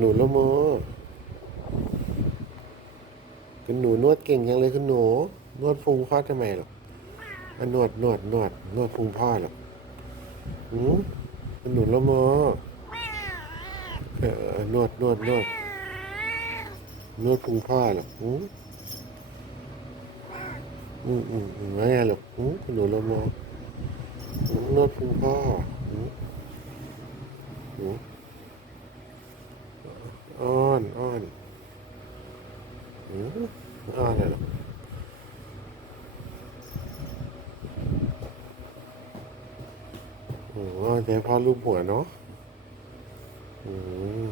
หนูละโมคุณหนูนวดเก่งจังเลยคุณหนู นวดพุงพ่อทำไมหรออะนวดนวดนวดนวดพุงพ่อหรอหืมคุณหนูละโมเออเออนวดนวดนวดนวดพุงพ่อหรอหืมอืมอืมอืมว่าไงหรอหืมคุณหนูละโมหืมนวดพุงพ่อหืม อนอ้อนอ้อนเลยหรอโอ้ใจพ่อรูปหัวเนาะอือ